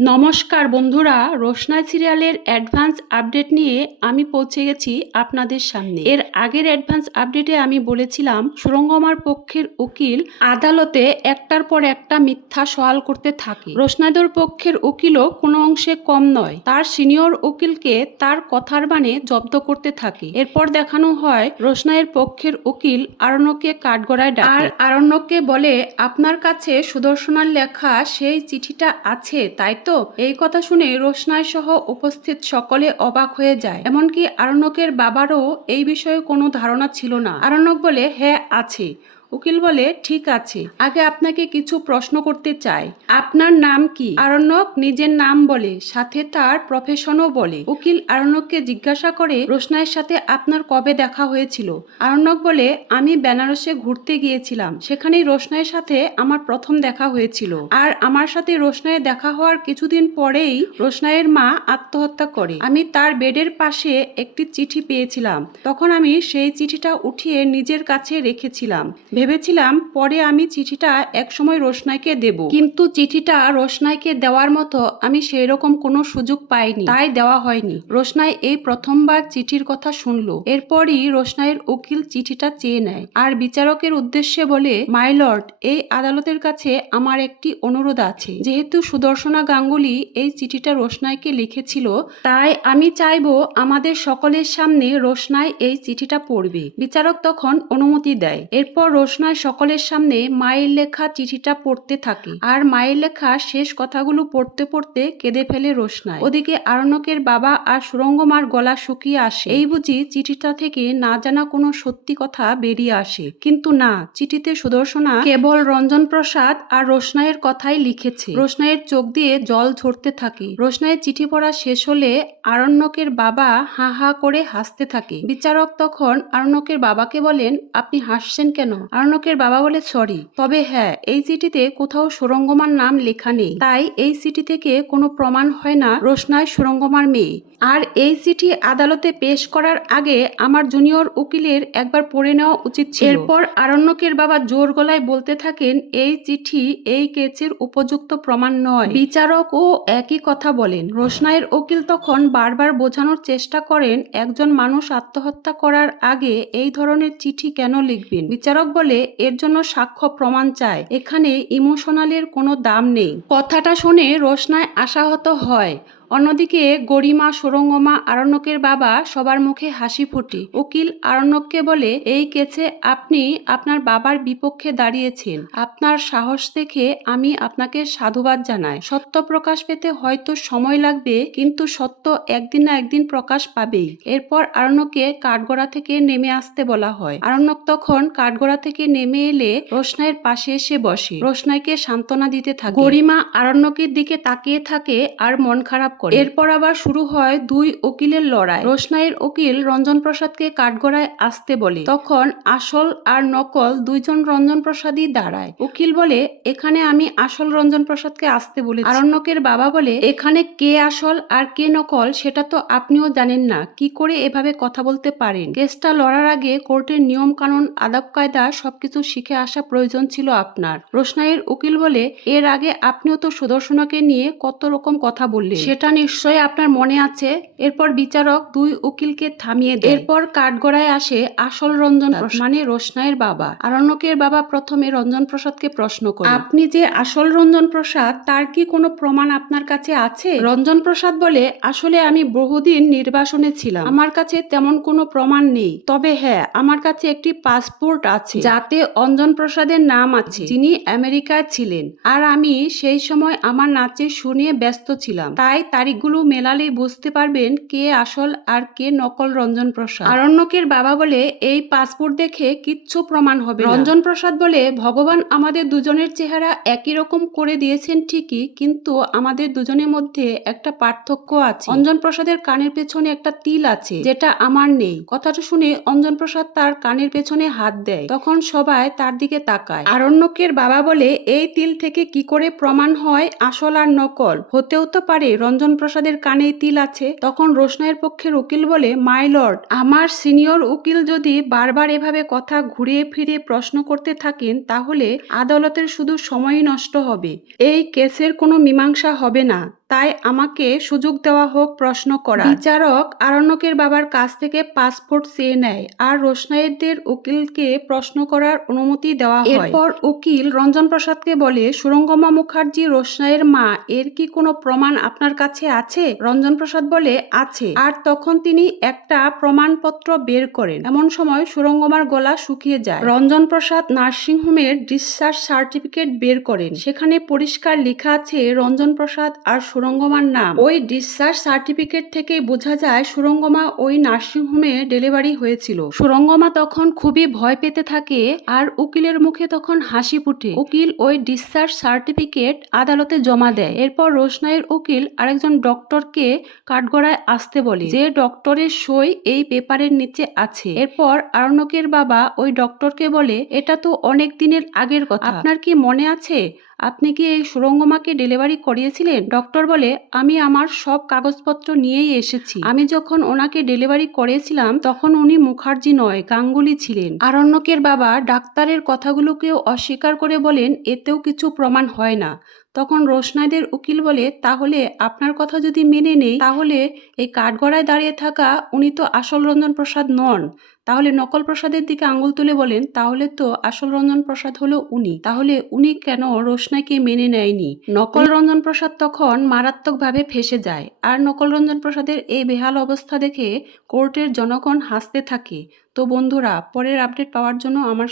নমস্কার বন্ধুরা, রোশনাই সিরিয়ালের অ্যাডভান্স আপডেট নিয়ে আমি পৌঁছে গেছি আপনাদের সামনে। এর আগের অ্যাডভান্স আপডেটে আমি বলেছিলাম সুরঙ্গমার পক্ষের উকিল আদালতে একটার পর একটা মিথ্যা সওয়াল করতে থাকে। রোশনাইদের পক্ষের উকিলও কোনো অংশে কম নয়, তার সিনিয়র উকিলকে তার কথার বানে জব্দ করতে থাকে। এরপর দেখানো হয় রোশনাইয়ের পক্ষের উকিল আরণ্যকে কাঠগড়ায় ডাকে আর আরণ্যকে বলে, আপনার কাছে সুদর্শনার লেখা সেই চিঠিটা আছে তাই তো? এই কথা শুনে রোশনাই সহ উপস্থিত সকলে অবাক হয়ে যায়। এমনকি আরণ্যকের বাবারও এই বিষয়ে কোনো ধারণা ছিল না। আরণ্যক বলে, হ্যাঁ আছে। উকিল বলে, ঠিক আছে, আগে আপনাকে কিছু প্রশ্ন করতে চাই। আপনার নাম কি? আরণ্যক নিজের নাম বলে, সাথে তার প্রফেশনও বলে। উকিল আরণ্যককে জিজ্ঞাসা করে, রোশনাইয়ের সাথে আপনার কবে দেখা হয়েছিল? আরণ্যক বলে, আমি বেনারসে ঘুরতে গিয়েছিলাম, সেখানেই রোশনাইয়ের সাথে আমার প্রথম দেখা হয়েছিল। আর আমার সাথে রোশনাইয়ের দেখা হওয়ার কিছুদিন পরেই রোশনাইয়ের মা আত্মহত্যা করে। আমি তার বেডের পাশে একটি চিঠি পেয়েছিলাম, তখন আমি সেই চিঠিটা উঠিয়ে নিজের কাছে রেখেছিলাম। ভেবেছিলাম পরে আমি চিঠিটা একসময় রোশনাইকে দেব, কিন্তু চিঠিটা রোশনাইকে দেওয়ার মতো আমি সেই রকম কোনো সুযোগ পাইনি, তাই দেওয়া হয়নি। রোশনাই এই প্রথমবার চিঠির কথা শুনলো। এরপরই রোশনাইয়ের উকিল চিঠিটা চেয়ে নেয় আর বিচারকের উদ্দেশ্যে বলে, মাই লর্ড, এই আদালতের কাছে আমার একটি অনুরোধ আছে। যেহেতু সুদর্শনা গাঙ্গুলি এই চিঠিটা রোশনাইকে লিখেছিল, তাই আমি চাইবো আমাদের সকলের সামনে রোশনাই এই চিঠিটা পড়বে। বিচারক তখন অনুমতি দেয়। এরপর রোশনাই সকলের সামনে মায়ের লেখা চিঠিটা পড়তে থাকে আর মায়ের লেখা শেষ কথাগুলো পড়তে পড়তে কেঁদে ফেলে রোশনাই। ওদিকে আরণ্যকের বাবা আর সুরঙ্গমার গলা শুকিয়ে আসে। এই বুঝি চিঠিটা থেকে না জানা কোনো সত্যি কথা বেরিয়ে আসে, কিন্তু না, চিঠিতে সুদর্শনা কেবল রঞ্জন প্রসাদ আর রোশনাইয়ের কথাই লিখেছে। রোশনাইয়ের চোখ দিয়ে জল ঝরতে থাকে। রোশনাইয়ের চিঠি পড়া শেষ হলে আরণ্যকের বাবা হা হা করে হাসতে থাকে। বিচারক তখন আরণ্যকের বাবাকে বলেন, আপনি হাসছেন কেন? আরণ্যকের বাবা বলে, সরি, তবে হ্যাঁ, এই চিঠিতে কোথাও সুরঙ্গমার নাম লেখা নেই, তাই এই চিঠি থেকে কোনো প্রমাণ হয় না রোশনাই সুরঙ্গমার মেয়ে। আর এই চিঠি আদালতে পেশ করার আগে আমার জুনিয়র উকিলের একবার পড়ে নেওয়া উচিত ছিল। এরপর আরণ্যকের বাবা জোর গলায় বলতে থাকেন, এই চিঠি এই কেসের উপযুক্ত প্রমাণ নয়। বিচারকও একই কথা বলেন। রোশনাইয়ের উকিল তখন বারবার বোঝানোর চেষ্টা করেন, একজন মানুষ আত্মহত্যা করার আগে এই ধরনের চিঠি কেন লিখবেন? বিচারক বলে, এর জন্য সাক্ষ্য প্রমাণ চায়, এখানে ইমোশনালের কোনো দাম নেই। কথাটা শুনে রোশনাই আশাহত হয়। অন্যদিকে গরিমা, সুরঙ্গমা, আরণ্যকের বাবা সবার মুখে হাসি ফোটে। উকিল আরণ্যককে বলে, এই কেসে আপনি আপনার বাবার বিপক্ষে দাঁড়িয়েছেন, আপনার সাহস দেখে আমি আপনাকে সাধুবাদ জানাই। সত্য প্রকাশ পেতে হয়তো সময় লাগবে, কিন্তু সত্য একদিন না একদিন প্রকাশ পাবেই। এরপর আরণ্যককে কাঠগড়া থেকে নেমে আসতে বলা হয়। আরণ্যক তখন কাঠগড়া থেকে নেমে এলে রোশনাইয়ের পাশে এসে বসে, রোশনাইকে সান্ত্বনা দিতে থাকে। গরিমা আরণ্যকের দিকে তাকিয়ে থাকে আর মন খারাপ করে। এরপর আবার শুরু হয় দুই উকিলের লড়াই। রোশনাইয়ের উকিল রঞ্জন প্রসাদকে কাঠগড়ায় আসতে বলে, তখন আসল আর নকল দুইজন রঞ্জন প্রসাদই দাঁড়ায়। উকিল বলে, এখানে আমি আসল রঞ্জন প্রসাদকে আসতে বলেছি। আরণ্যকের বাবা বলে, এখানে কে আসল আর কে নকল সেটা তো আপনিও জানেন না, কি করে এভাবে কথা বলতে পারেন? কেসটা লড়ার আগে কোর্টের নিয়ম কানুন, আদব কায়দা সবকিছু শিখে আসা প্রয়োজন ছিল আপনার। রোশনাইয়ের উকিল বলে, এর আগে আপনিও তো সুদর্শনাকে নিয়ে কত রকম কথা বললেন, সেটা নিশ্চয়ই আপনার মনে আছে। এরপর বিচারক দুই উকিলকে থামিয়ে দেয়। এরপর কাঠগড়ায় আসে আসল রঞ্জন প্রসাদ, মানে রোশনাইয়ের বাবা। আরণ্যকের বাবা প্রথমে রঞ্জন প্রসাদকে প্রশ্ন করে, আপনি যে আসল রঞ্জন প্রসাদ, তার কি কোনো প্রমাণ আপনার কাছে আছে? রঞ্জন প্রসাদ বলে, আসলে আমি বহুদিন নির্বাসনে ছিলাম, আমার কাছে তেমন কোনো প্রমাণ নেই, তবে হ্যাঁ, আমার কাছে একটি পাসপোর্ট আছে যাতে অঞ্জন প্রসাদের নাম আছে, যিনি আমেরিকায় ছিলেন। আর আমি সেই সময় আমার নাচের শো নিয়ে ব্যস্ত ছিলাম, তাই তারিখগুলো মেলালেই বুঝতে পারবেন কে আসল আর কে নকল রঞ্জন প্রসাদ। আরণ্যকের বাবা বলে, এই পাসপোর্ট দেখে কিচ্ছু প্রমাণ হবে না। রঞ্জন প্রসাদ বলে, ভগবান আমাদের দুজনের চেহারা একই রকম করে দিয়েছেন ঠিকই, কিন্তু আমাদের দুজনের মধ্যে একটা পার্থক্য আছে। অঞ্জন প্রসাদের কানের পেছনে একটা তিল আছে, যেটা আমার নেই। কথাটা শুনে অঞ্জন প্রসাদ তার কানের পেছনে হাত দেয়। তখন সবাই তার দিকে তাকায়। আরণ্যকের বাবা বলে, এই তিল থেকে কি করে প্রমাণ হয় আসল আর নকল? হতেও তো পারে রঞ্জন প্রসাদের কানে তিল আছে। তখন রোশনাইয়ের পক্ষের উকিল বলে, মাই লর্ড, আমার সিনিয়র উকিল যদি বারবার এভাবে কথা ঘুরিয়ে ফিরিয়ে প্রশ্ন করতে থাকেন, তাহলে আদালতের শুধু সময়ই নষ্ট হবে, এই কেসের কোনো মীমাংসা হবে না। তাই আমাকে সুযোগ দেওয়া হোক প্রশ্ন করা। বিচারক আরণ্যকের বাবার কাছ থেকে পাসপোর্ট চেয়ে নেয় আর রোশনাইদের উকিলকে প্রশ্ন করার অনুমতি দেওয়া হয়। এরপর উকিল রঞ্জন প্রসাদকে বলে, সুরঙ্গমা মুখার্জি রোশনাইয়ের মা, এর কি কোনো প্রমাণ আপনার কাছে আছে? রঞ্জন প্রসাদ বলে আছে। আর তখন তিনি একটা প্রমাণপত্র বের করেন। এমন সময় সুরঙ্গমার গলা শুকিয়ে যায়। রঞ্জন প্রসাদ নার্সিংহোমের ডিসচার্জ সার্টিফিকেট বের করেন। সেখানে পরিষ্কার লেখা আছে রঞ্জন প্রসাদ আর সুরঙ্গমার নাম। ওই ডিসচার্জ সার্টিফিকেট থেকে বোঝা যায় সুরঙ্গমা ওই নার্সিংহোমে ডেলিভারি হয়েছিল। সুরঙ্গমা তখন খুবই ভয় পেতে থাকে আর উকিলের মুখে তখন হাসি ফুটে। উকিল ওই ডিসচার্জ সার্টিফিকেট আদালতে জমা দেয়। এরপর রোশনাইয়ের উকিল আরেকজন ডক্টরকে কাঠগড়ায় আসতে বলে, যে ডক্টরের সই এই পেপারের নিচে আছে। এরপর আরণ্যকের বাবা ওই ডক্টরকে বলে, এটা তো অনেক দিনের আগের কথা, আপনার কি মনে আছে আপনি কি এই সুরঙ্গমাকে ডেলিভারি করিয়েছিলেন? ডক্টর বলে, আমি আমার সব কাগজপত্র নিয়েই এসেছি। আমি যখন ওনাকে ডেলিভারি করেছিলাম তখন উনি মুখার্জি নয়, গাঙ্গুলি ছিলেন। আরণ্যকের বাবা ডাক্তারের কথাগুলোকেও অস্বীকার করে বলেন, এতেও কিছু প্রমাণ হয় না। তখন রোশনাইদের উকিল বলে, তাহলে আপনার কথা যদি মেনে নেই, তাহলে এই কাঠগড়ায় দাঁড়িয়ে থাকা উনি তো আসল রঞ্জন প্রসাদ নন। তাহলে নকল প্রসাদের দিকে আঙুল তুলে বলেন, তাহলে তো আসল রঞ্জন প্রসাদ হলো উনি। তাহলে উনি কেন রোশনাইকে মেনে নেয়নি? নকল রঞ্জন প্রসাদ তখন মারাত্মকভাবে ফেঁসে যায়। আর নকল রঞ্জন প্রসাদের এই বেহাল অবস্থা দেখে কোর্টের জনগণ হাসতে থাকে। তো বন্ধুরা, পরের আপডেট পাওয়ার জন্য আমার